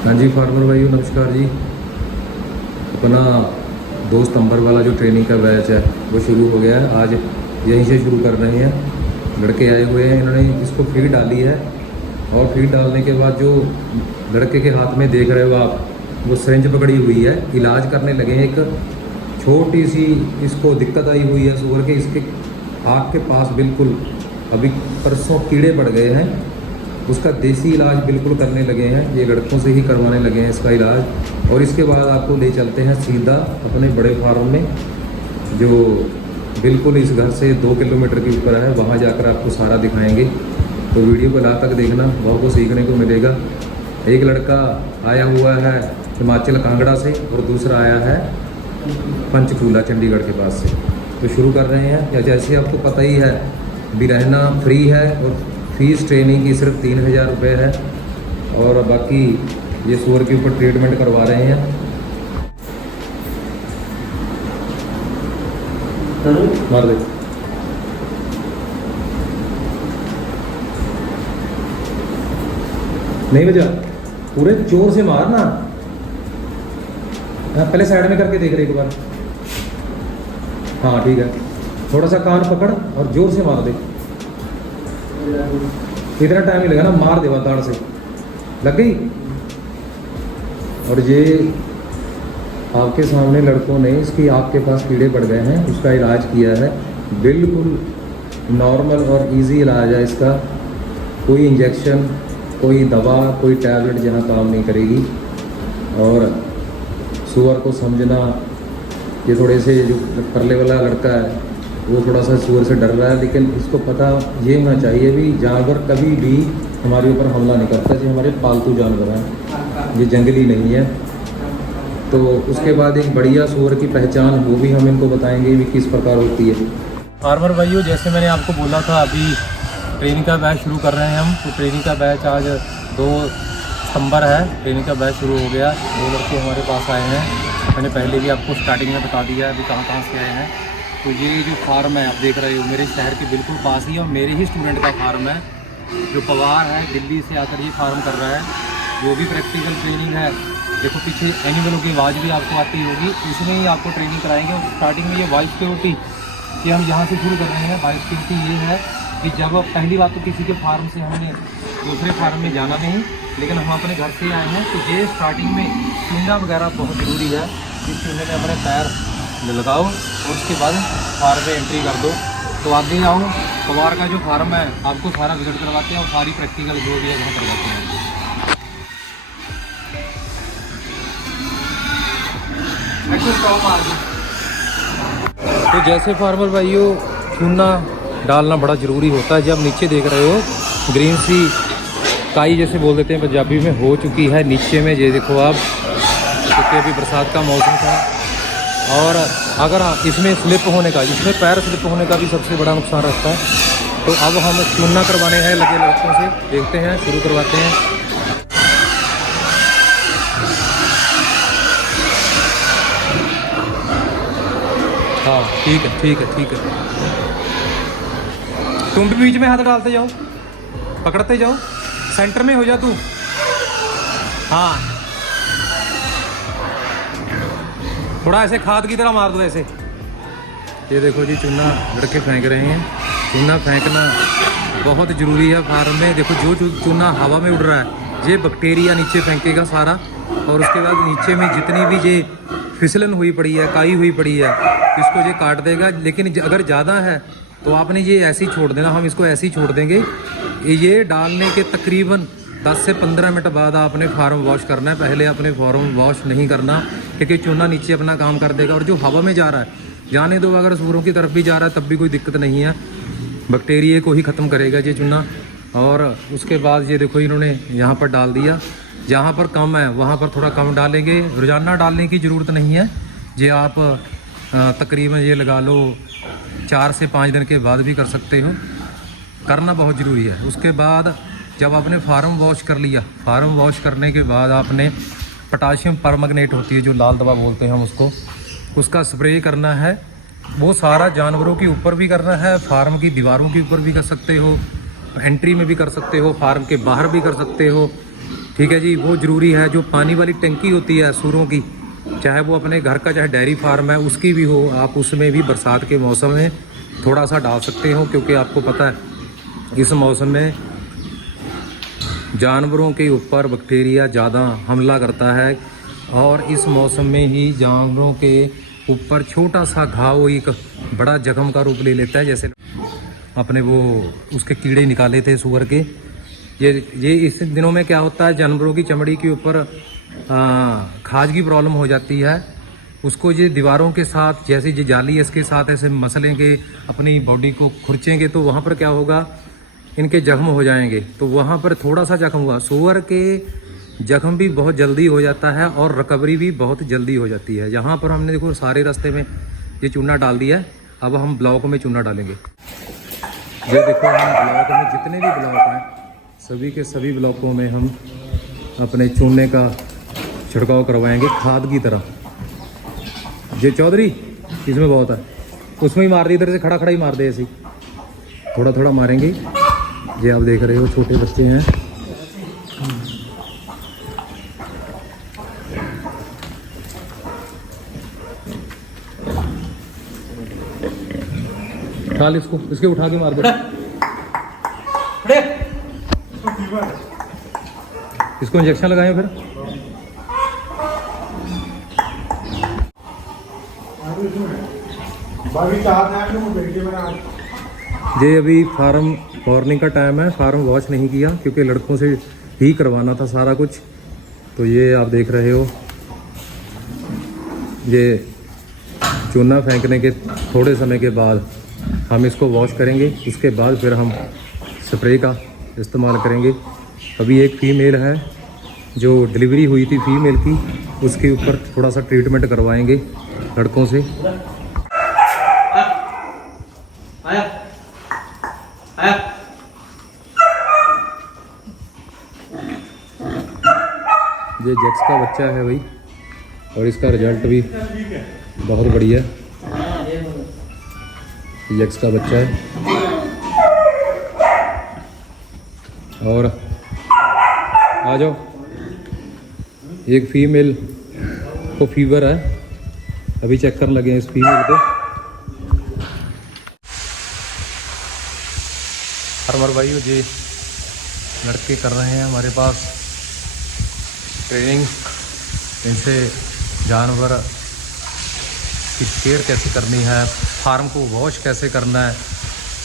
हाँ जी फार्मर भाइयों नमस्कार जी। अपना 2 सितंबर वाला जो ट्रेनिंग का बैच है वो शुरू हो गया है। आज यहीं से शुरू कर रहे हैं। लड़के आए हुए हैं, इन्होंने इसको फीड डाली है और फीड डालने के बाद जो लड़के के हाथ में देख रहे हो आप, वो सिरिंज पकड़ी हुई है। इलाज करने लगे हैं। एक छोटी सी इसको दिक्कत आई हुई है शुगर के, इसके आँख के पास बिल्कुल अभी परसों कीड़े पड़ गए हैं। उसका देसी इलाज बिल्कुल करने लगे हैं, ये लड़कों से ही करवाने लगे हैं इसका इलाज। और इसके बाद आपको ले चलते हैं सीधा अपने बड़े फार्म में, जो बिल्कुल इस घर से 2 किलोमीटर के ऊपर है। वहाँ जाकर आपको सारा दिखाएंगे, तो वीडियो को लास्ट तक देखना, बहुत कुछ सीखने को मिलेगा। एक लड़का आया हुआ है हिमाचल कांगड़ा से और दूसरा आया है पंचकूला चंडीगढ़ के पास से। तो शुरू कर रहे हैं। या जैसे आपको पता ही है, बिरहना फ्री है और फीस ट्रेनिंग की सिर्फ 3000 रुपये है। और बाकी ये सूअर के ऊपर ट्रीटमेंट करवा रहे हैं। मार दे। नहीं बजा, पूरे जोर से मारना। पहले साइड में करके देख रहे एक बार। हाँ ठीक है, थोड़ा सा कान पकड़ और जोर से मार दे। इतना टाइम ही लगा ना, मार देवा दाढ़ से। लग गई। और ये आपके सामने लड़कों ने इसकी आँख के पास कीड़े पड़ गए हैं, उसका इलाज किया है। बिल्कुल नॉर्मल और इजी इलाज है इसका। कोई इंजेक्शन, कोई दवा, कोई टैबलेट जहाँ काम नहीं करेगी। और सूअर को समझना, ये थोड़े से जो परले वाला लड़का है वो थोड़ा सा सूअर से डर रहा है, लेकिन इसको पता ये होना चाहिए भी जानवर कभी भी हमारे ऊपर हमला नहीं करता। जो हमारे पालतू जानवर हैं, ये जंगली नहीं है। तो उसके बाद एक बढ़िया सूअर की पहचान वो भी हम इनको बताएंगे भी किस प्रकार होती है। फार्मर भाइयों, जैसे मैंने आपको बोला था, अभी ट्रेनिंग का बैच शुरू कर रहे हैं हम। तो ट्रेनिंग का बैच आज 2 सितंबर है, ट्रेनिंग का बैच शुरू हो गया। 2 लड़के हमारे पास आए हैं। मैंने पहले भी आपको स्टार्टिंग में बता दिया अभी कहाँ कहाँ से आए हैं। तो ये जो फार्म है आप देख रहे हो, मेरे शहर के बिल्कुल पास ही है और मेरे ही स्टूडेंट का फार्म है। जो पवार है दिल्ली से आकर ये फार्म कर रहा है, जो भी प्रैक्टिकल ट्रेनिंग है। देखो पीछे एनिमलों की आवाज़ भी आपको आती होगी, इसमें ही आपको ट्रेनिंग कराएंगे। और स्टार्टिंग में ये वाइस सिक्योरिटी, ये हम यहाँ से शुरू कर रहे हैं। वाइस सिक्योरिटी ये है कि जब पहली बात तो किसी के फार्म से हमने दूसरे फार्म में जाना नहीं, लेकिन हम अपने घर से आए हैं। तो ये स्टार्टिंग में चूना वगैरह बहुत ज़रूरी है। इस चूने में अपने पैर लगाओ और उसके बाद फार्म में एंट्री कर दो। तो आगे आओ, पवार का जो फार्म है आपको सारा विजिट करवाते हैं और सारी प्रैक्टिकल जो भी है वहाँ करवाते हैं। तो जैसे फार्मर भाइयों, चूना डालना बड़ा ज़रूरी होता है। जब नीचे देख रहे हो ग्रीन सी काई जैसे बोल देते हैं पंजाबी में, हो चुकी है नीचे में। ये देखो आप, क्योंकि अभी बरसात का मौसम था। और अगर इसमें स्लिप होने का, इसमें पैर स्लिप होने का भी सबसे बड़ा नुकसान रहता है। तो अब हम चूना करवाने हैं लगे लड़कों से, देखते हैं, शुरू करवाते हैं। हाँ ठीक है ठीक है ठीक है। तुम भी बीच में हाथ डालते जाओ, पकड़ते जाओ, सेंटर में हो जा तू। हाँ थोड़ा ऐसे खाद की तरह मार दो ऐसे। ये देखो जी, चूना लड़के फेंक रहे हैं। चूना फेंकना बहुत ज़रूरी है फार्म में। देखो जो चूना हवा में उड़ रहा है, ये बैक्टीरिया नीचे फेंकेगा सारा। और उसके बाद नीचे में जितनी भी ये फिसलन हुई पड़ी है, काई हुई पड़ी है, इसको ये काट देगा। लेकिन अगर ज़्यादा है तो आपने ये ऐसे ही छोड़ देना। हम इसको ऐसे ही छोड़ देंगे। ये डालने के तकरीबन 10 से 15 मिनट बाद आपने फार्म वॉश करना है। पहले अपने फार्म वॉश नहीं करना, क्योंकि चूना नीचे अपना काम कर देगा। और जो हवा में जा रहा है जाने दो, अगर सूअरों की तरफ भी जा रहा है तब भी कोई दिक्कत नहीं है। बैक्टीरिया को ही ख़त्म करेगा ये चूना। और उसके बाद ये देखो इन्होंने यहाँ पर डाल दिया। जहाँ पर कम है वहाँ पर थोड़ा कम डालेंगे। रोज़ाना डालने की ज़रूरत नहीं है। ये आप तकरीबन ये लगा लो 4 से 5 दिन के बाद भी कर सकते हो। करना बहुत ज़रूरी है। उसके बाद जब आपने फार्म वॉश कर लिया, फार्म वॉश करने के बाद आपने पोटाशियम परमैंगनेट होती है, जो लाल दवा बोलते हैं हम उसको, उसका स्प्रे करना है। वो सारा जानवरों के ऊपर भी करना है, फार्म की दीवारों के ऊपर भी कर सकते हो, एंट्री में भी कर सकते हो, फार्म के बाहर भी कर सकते हो। ठीक है जी, वो ज़रूरी है। जो पानी वाली टंकी होती है सूरों की, चाहे वो अपने घर का चाहे डेयरी फार्म है उसकी भी हो, आप उसमें भी बरसात के मौसम में थोड़ा सा डाल सकते हो, क्योंकि आपको पता है इस मौसम में जानवरों के ऊपर बैक्टीरिया ज़्यादा हमला करता है, और इस मौसम में ही जानवरों के ऊपर छोटा सा घाव एक बड़ा जख्म का रूप ले लेता है। जैसे अपने वो उसके कीड़े निकाले थे सुअर के, ये इस दिनों में क्या होता है, जानवरों की चमड़ी के ऊपर खाज की प्रॉब्लम हो जाती है। उसको ये दीवारों के साथ, जैसे ये जाली है इसके साथ ऐसे मसलेंगे, अपनी बॉडी को खुरचेंगे, तो वहाँ पर क्या होगा, इनके जख्म हो जाएंगे। तो वहाँ पर थोड़ा सा जख्म हुआ, सूअर के जख्म भी बहुत जल्दी हो जाता है और रिकवरी भी बहुत जल्दी हो जाती है। यहाँ पर हमने देखो सारे रास्ते में ये चूना डाल दिया है, अब हम ब्लॉक में चूना डालेंगे। ये देखो हम ब्लॉक में जितने भी ब्लॉक हैं सभी के सभी ब्लॉकों में हम अपने चूने का छिड़काव करवाएंगे खाद की तरह। ये चौधरी इसमें बहुत है, उसमें ही मार दे, इधर से खड़ा खड़ा ही मार दे, ऐसे थोड़ा थोड़ा मारेंगे। ये आप देख रहे हो छोटे बच्चे हैं। डाल इसको, इसके उठा के मार दे। इसको इंजेक्शन लगाएं फिर। ये अभी फार्म मॉर्निंग का टाइम है, फार्म वॉश नहीं किया क्योंकि लड़कों से ही करवाना था सारा कुछ। तो ये आप देख रहे हो, ये चूना फेंकने के थोड़े समय के बाद हम इसको वॉश करेंगे, उसके बाद फिर हम स्प्रे का इस्तेमाल करेंगे। अभी एक फ़ीमेल है जो डिलीवरी हुई थी फीमेल की, उसके ऊपर थोड़ा सा ट्रीटमेंट करवाएंगे लड़कों से। ये जैक्स का बच्चा है भाई, और इसका रिजल्ट भी बहुत बढ़िया है। जैक्स का बच्चा है, और आ जाओ। एक फीमेल को फीवर है, अभी चेक करने लगे हैं इस फीमेल को। फार्मर भाई जी लड़के कर रहे हैं हमारे पास ट्रेनिंग, इनसे जानवर की केयर कैसे करनी है, फार्म को वॉश कैसे करना है,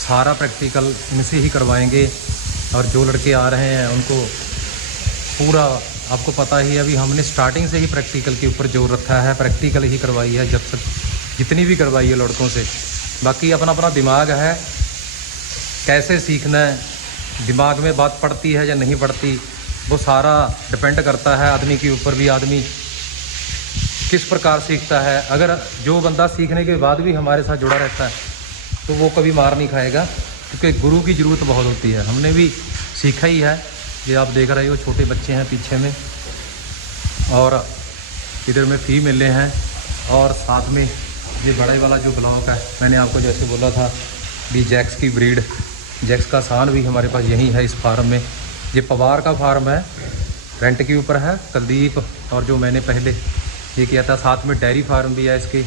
सारा प्रैक्टिकल इनसे ही करवाएंगे। और जो लड़के आ रहे हैं उनको पूरा, आपको पता ही है, अभी हमने स्टार्टिंग से ही प्रैक्टिकल के ऊपर जोर रखा है, प्रैक्टिकल ही करवाई है जब तक जितनी भी करवाई है लड़कों से। बाकी अपना अपना दिमाग है, कैसे सीखना है, दिमाग में बात पड़ती है या नहीं पड़ती, वो सारा डिपेंड करता है आदमी के ऊपर भी, आदमी किस प्रकार सीखता है। अगर जो बंदा सीखने के बाद भी हमारे साथ जुड़ा रहता है तो वो कभी मार नहीं खाएगा, क्योंकि गुरु की ज़रूरत बहुत होती है। हमने भी सीखा ही है। ये आप देख रहे हो छोटे बच्चे हैं पीछे में, और इधर में फीमेलें हैं, और साथ में ये बड़े वाला जो ब्लॉक है, मैंने आपको जैसे बोला था भी जैक्स की ब्रीड, जैक्स का सान भी हमारे पास यही है इस फार्म में। ये पवार का फार्म है, रेंट के ऊपर है, कुलदीप, और जो मैंने पहले ये किया था, साथ में डेयरी फार्म भी है इसके।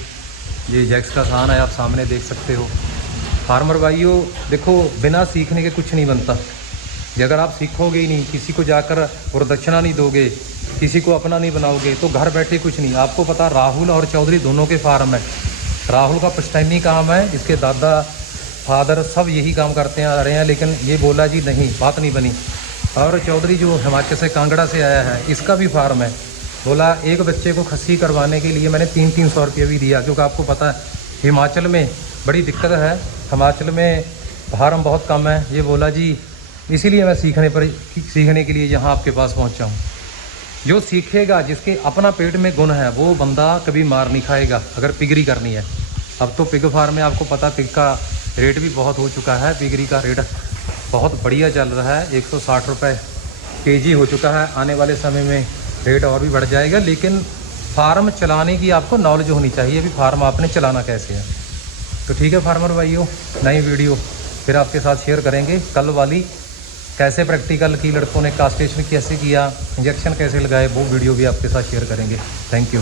ये जैक्स का सान है, आप सामने देख सकते हो। फार्मर भाइयों देखो, बिना सीखने के कुछ नहीं बनता। ये अगर आप सीखोगे ही नहीं, किसी को जाकर वरदक्षिणा नहीं दोगे, किसी को अपना नहीं बनाओगे, तो घर बैठे कुछ नहीं। आपको पता, राहुल और चौधरी दोनों के फार्म है। राहुल का पुश्तैनी काम है, इसके दादा फादर सब यही काम करते आ रहे हैं, लेकिन ये बोला जी नहीं, बात नहीं बनी। और चौधरी जो हिमाचल से कांगड़ा से आया है, इसका भी फार्म है। बोला एक बच्चे को खस्सी करवाने के लिए मैंने 300-300 रुपये भी दिया, क्योंकि आपको पता है हिमाचल में बड़ी दिक्कत है, हिमाचल में फार्म बहुत कम है। ये बोला जी इसीलिए मैं सीखने के लिए यहाँ आपके पास पहुँचा हूँ। जो सीखेगा, जिसके अपना पेट में गुण है, वो बंदा कभी मार नहीं खाएगा अगर पिगरी करनी है। अब तो पिग फार्म में आपको पता, पिग का रेट भी बहुत हो चुका है, पिगरी का रेट बहुत बढ़िया चल रहा है, 160 रुपये kg हो चुका है। आने वाले समय में रेट और भी बढ़ जाएगा, लेकिन फार्म चलाने की आपको नॉलेज होनी चाहिए, अभी फार्म आपने चलाना कैसे है। तो ठीक है फार्मर भाइयों, नई वीडियो फिर आपके साथ शेयर करेंगे। कल वाली कैसे प्रैक्टिकल की लड़कों ने, कास्टेशन कैसे किया, इंजेक्शन कैसे लगाए, वो वीडियो भी आपके साथ शेयर करेंगे। Thank you.